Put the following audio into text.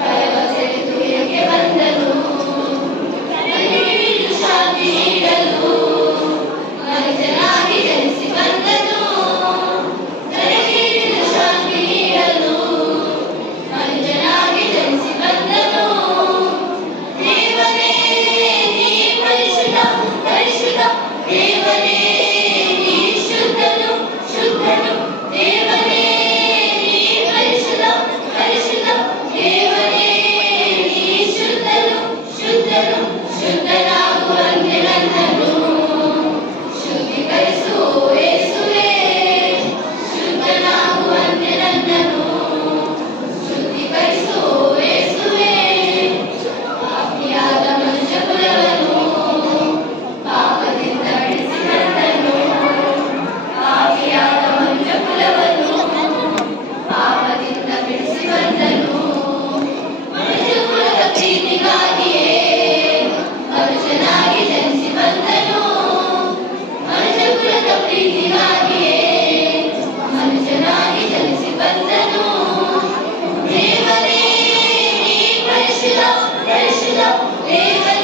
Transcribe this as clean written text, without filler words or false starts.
ಕರವಸೆದುರಿಗೆ ಬಂದನು ಮನುಜನಿಗೆ ಶಾಂತಿ ನೀಡಲು ಮನುಜನಾಗಿ ಜನಿಸಿ ಬಂದನು ನನಗೆ ಶಾಂತಿ ನೀಡಲು ಮನುಜನಾಗಿ ಜನಿಸಿ ಬಂದನು ದೇವನೇ ನೀ ಪರಿಶುದ್ಧ ಪರಿಶುದ್ಧ ದೇವನೇ ನೀ ಶುದ್ಧನು ಶುದ್ಧನು ದೇವನೇ ನೀ ಪರಿಶುದ್ಧ ಪರಿಶುದ್ಧ ದೇವನೇ ನೀ ಶುದ್ಧನು ಶುದ್ಧನು ಶುದ್ಧನಾಗುವಂತೆ ನನ್ನನ್ನು ಶುದ್ಧೀಕರಿಸು ಯೇಸುವೇ ಶುದ್ಧನಾಗುವಂತೆ ನನ್ನನ್ನು ಶುದ್ಧೀಕರಿಸು ಯೇಸುವೇ ಪಾಪಿಯಾದ ಮನುಷ್ಯ ಕುಲವನ್ನು ಪಾಪದಿಂದ ಬಿಡಿಸಿ ಬಂದನು ಪಾಪಿಯಾದ ಮನುಷ್ಯ ಕುಲವನ್ನು ಪಾಪದಿಂದ ಬಿಡಿಸಿ ಬಂದನು ಮನುಷ್ಯ ಕುಲದ ಪ್ರೀತಿಗಾಗಿಯೇ ಮನುಷ್ಯನಾಗಿ ಜನಿಸಿ ಬಂದನು ಮನುಷ್ಯ ಕುಲದ ಪ್ರೀತಿಗಾಗಿಯೇ ಮನುಷ್ಯನಾಗಿ ಜನಿಸಿ ಬಂದನು ದೇವನೇ ನೀ ಪರಿಶುದ್ಧ ಪರಿಶುದ್ಧ ದೇವನೇ